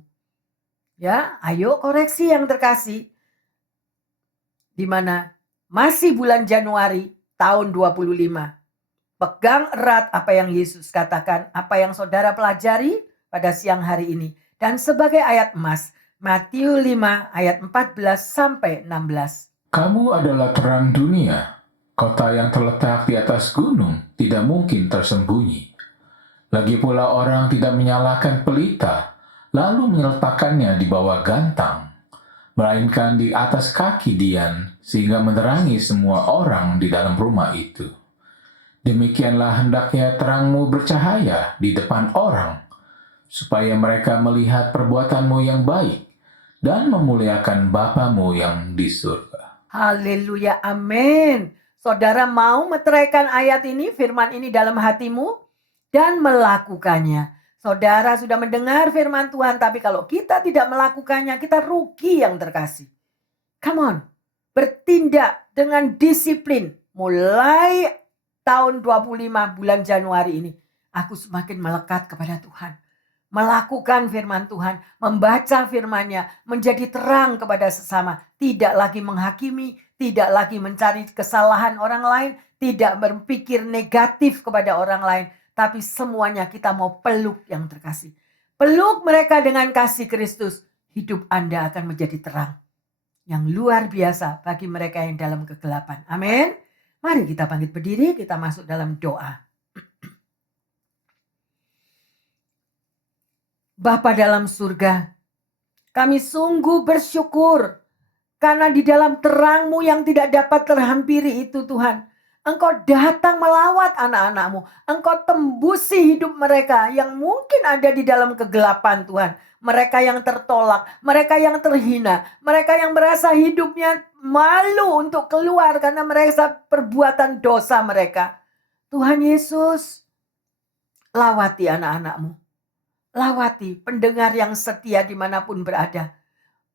Ya, ayo koreksi yang terkasih. Di mana masih bulan Januari tahun 25. Pegang erat apa yang Yesus katakan, apa yang saudara pelajari pada siang hari ini. Dan sebagai ayat emas, Matius 5 ayat 14 sampai 16. Kamu adalah terang dunia. Kota yang terletak di atas gunung tidak mungkin tersembunyi. Lagi pula orang tidak menyalakan pelita, lalu meletakkannya di bawah gantang, melainkan di atas kaki Dian, sehingga menerangi semua orang di dalam rumah itu. Demikianlah hendaknya terangmu bercahaya di depan orang, supaya mereka melihat perbuatanmu yang baik dan memuliakan Bapamu yang di surga. Haleluya, amin. Saudara mau meteraikan ayat ini, firman ini dalam hatimu dan melakukannya. Saudara sudah mendengar firman Tuhan, tapi kalau kita tidak melakukannya, kita rugi yang terkasih. Come on, bertindak dengan disiplin. Mulai tahun 25 bulan Januari ini, aku semakin melekat kepada Tuhan. Melakukan firman Tuhan, membaca firman-Nya, menjadi terang kepada sesama. Tidak lagi menghakimi, tidak lagi mencari kesalahan orang lain, tidak berpikir negatif kepada orang lain. Tapi semuanya kita mau peluk yang terkasih. Peluk mereka dengan kasih Kristus. Hidup Anda akan menjadi terang yang luar biasa bagi mereka yang dalam kegelapan. Amin. Mari kita bangkit berdiri, kita masuk dalam doa. Bapa dalam surga, kami sungguh bersyukur karena di dalam terang-Mu yang tidak dapat terhampiri itu Tuhan, Engkau datang melawat anak-anak-Mu. Engkau tembusi hidup mereka yang mungkin ada di dalam kegelapan Tuhan. Mereka yang tertolak, mereka yang terhina, mereka yang merasa hidupnya malu untuk keluar karena merasa perbuatan dosa mereka. Tuhan Yesus, lawati anak-anak-Mu. Lawati pendengar yang setia dimanapun berada.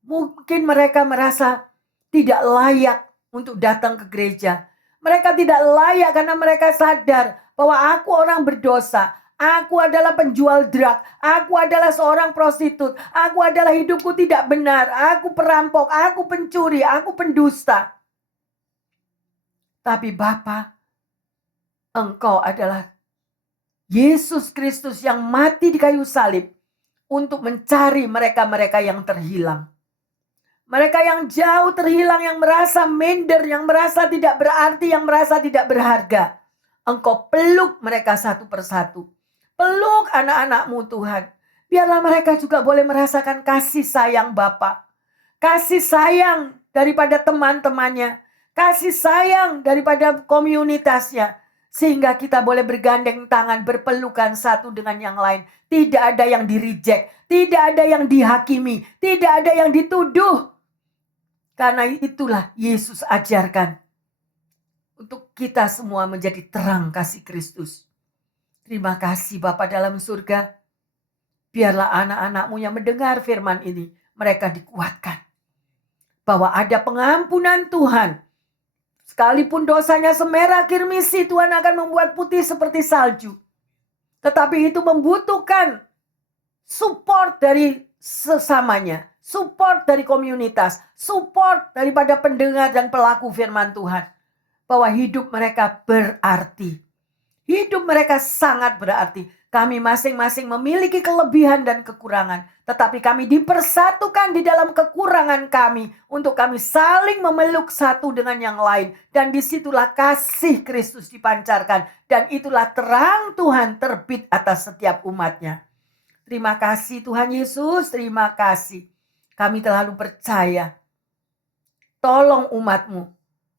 Mungkin mereka merasa tidak layak untuk datang ke gereja. Mereka tidak layak karena mereka sadar bahwa aku orang berdosa. Aku adalah penjual drug. Aku adalah seorang prostitut. Aku adalah hidupku tidak benar. Aku perampok. Aku pencuri. Aku pendusta. Tapi Bapa, Engkau adalah Yesus Kristus yang mati di kayu salib untuk mencari mereka-mereka yang terhilang. Mereka yang jauh terhilang, yang merasa minder, yang merasa tidak berarti, yang merasa tidak berharga. Engkau peluk mereka satu persatu. Peluk anak-anak-Mu Tuhan. Biarlah mereka juga boleh merasakan kasih sayang Bapa. Kasih sayang daripada teman-temannya. Kasih sayang daripada komunitasnya. Sehingga kita boleh bergandeng tangan, berpelukan satu dengan yang lain. Tidak ada yang di-reject. Tidak ada yang dihakimi. Tidak ada yang dituduh. Karena itulah Yesus ajarkan. Untuk kita semua menjadi terang kasih Kristus. Terima kasih Bapa dalam surga. Biarlah anak-anak-Mu yang mendengar firman ini, mereka dikuatkan. Bahwa ada pengampunan Tuhan. Sekalipun dosanya semerah kirmisi, Tuhan akan membuat putih seperti salju. Tetapi itu membutuhkan support dari sesamanya. Support dari komunitas. Support daripada pendengar dan pelaku firman Tuhan. Bahwa hidup mereka berarti. Hidup mereka sangat berarti. Kami masing-masing memiliki kelebihan dan kekurangan. Tetapi kami dipersatukan di dalam kekurangan kami. Untuk kami saling memeluk satu dengan yang lain. Dan disitulah kasih Kristus dipancarkan. Dan itulah terang Tuhan terbit atas setiap umatnya. Terima kasih Tuhan Yesus. Terima kasih. Kami terlalu percaya. Tolong umat-Mu.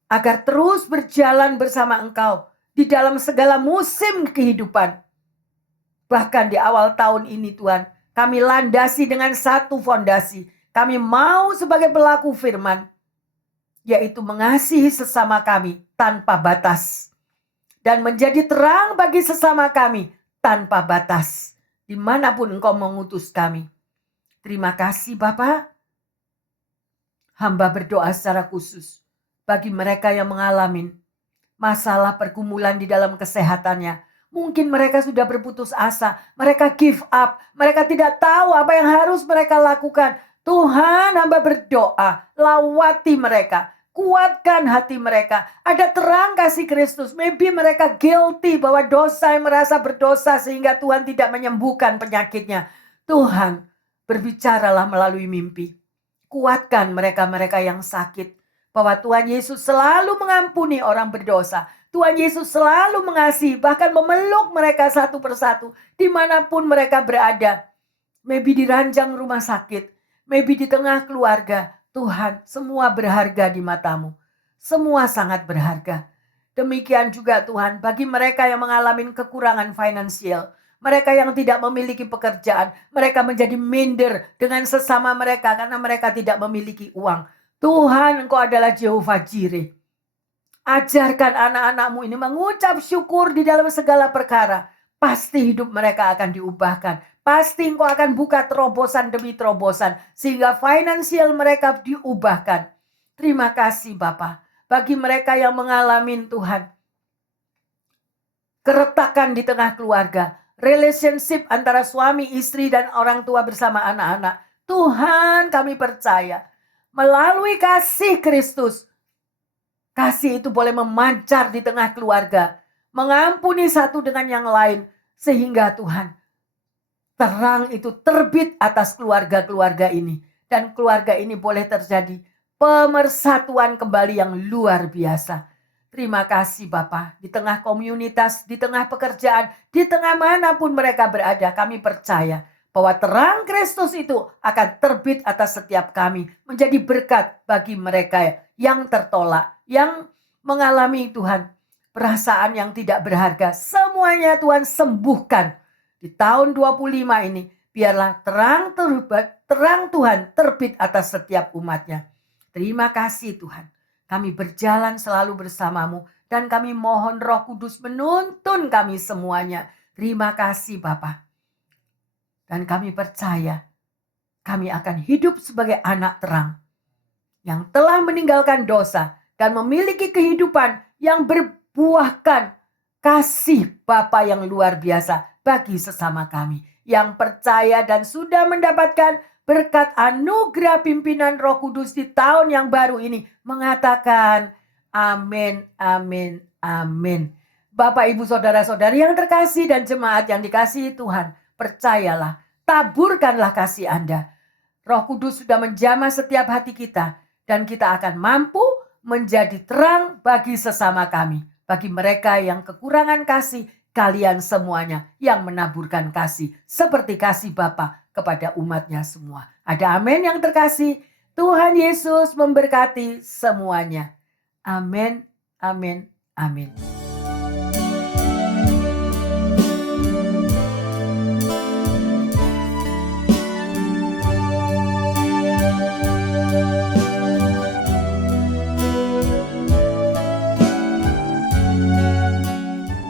Agar terus berjalan bersama Engkau. Di dalam segala musim kehidupan. Bahkan di awal tahun ini Tuhan, kami landasi dengan satu fondasi. Kami mau sebagai pelaku firman, yaitu mengasihi sesama kami tanpa batas. Dan menjadi terang bagi sesama kami tanpa batas. Dimanapun Engkau mengutus kami. Terima kasih Bapa. Hamba berdoa secara khusus bagi mereka yang mengalami masalah pergumulan di dalam kesehatannya. Mungkin mereka sudah berputus asa. Mereka give up. Mereka tidak tahu apa yang harus mereka lakukan. Tuhan, hamba berdoa. Lawati mereka. Kuatkan hati mereka. Ada terang kasih Kristus. Maybe mereka guilty bahwa dosa, yang merasa berdosa sehingga Tuhan tidak menyembuhkan penyakitnya. Tuhan, berbicaralah melalui mimpi. Kuatkan mereka-mereka yang sakit. Bahwa Tuhan Yesus selalu mengampuni orang berdosa. Tuhan Yesus selalu mengasihi, bahkan memeluk mereka satu persatu. Dimanapun mereka berada. Maybe di ranjang rumah sakit. Maybe di tengah keluarga. Tuhan, semua berharga di mata-Mu. Semua sangat berharga. Demikian juga Tuhan, bagi mereka yang mengalami kekurangan finansial. Mereka yang tidak memiliki pekerjaan. Mereka menjadi minder dengan sesama mereka karena mereka tidak memiliki uang. Tuhan, Engkau adalah Jehovah Jireh. Ajarkan anak-anak-Mu ini mengucap syukur di dalam segala perkara. Pasti hidup mereka akan diubahkan. Pasti Engkau akan buka terobosan demi terobosan. Sehingga finansial mereka diubahkan. Terima kasih Bapa. Bagi mereka yang mengalami Tuhan, keretakan di tengah keluarga. Relationship antara suami, istri, dan orang tua bersama anak-anak. Tuhan, kami percaya. Melalui kasih Kristus. Kasih itu boleh memancar di tengah keluarga. Mengampuni satu dengan yang lain. Sehingga Tuhan, terang itu terbit atas keluarga-keluarga ini. Dan keluarga ini boleh terjadi pemersatuan kembali yang luar biasa. Terima kasih Bapa. Di tengah komunitas, di tengah pekerjaan, di tengah manapun mereka berada, kami percaya bahwa terang Kristus itu akan terbit atas setiap kami. Menjadi berkat bagi mereka yang tertolak, yang mengalami Tuhan perasaan yang tidak berharga. Semuanya Tuhan sembuhkan. Di tahun 25 ini, biarlah terang Tuhan terbit atas setiap umatnya. Terima kasih Tuhan. Kami berjalan selalu bersama-Mu. Dan kami mohon Roh Kudus menuntun kami semuanya. Terima kasih Bapa. Dan kami percaya kami akan hidup sebagai anak terang. Yang telah meninggalkan dosa. Dan memiliki kehidupan yang berbuahkan kasih Bapa yang luar biasa bagi sesama kami. Yang percaya dan sudah mendapatkan berkat anugerah pimpinan Roh Kudus di tahun yang baru ini mengatakan amin, amin, amin. Bapak, Ibu, Saudara-saudari yang terkasih dan jemaat yang dikasihi Tuhan, percayalah, taburkanlah kasih Anda. Roh Kudus sudah menjamah setiap hati kita dan kita akan mampu menjadi terang bagi sesama kami. Bagi mereka yang kekurangan kasih, kalian semuanya yang menaburkan kasih seperti kasih Bapa kepada umatnya semua. Ada amin yang terkasih. Tuhan Yesus memberkati semuanya. Amin, amin, amin.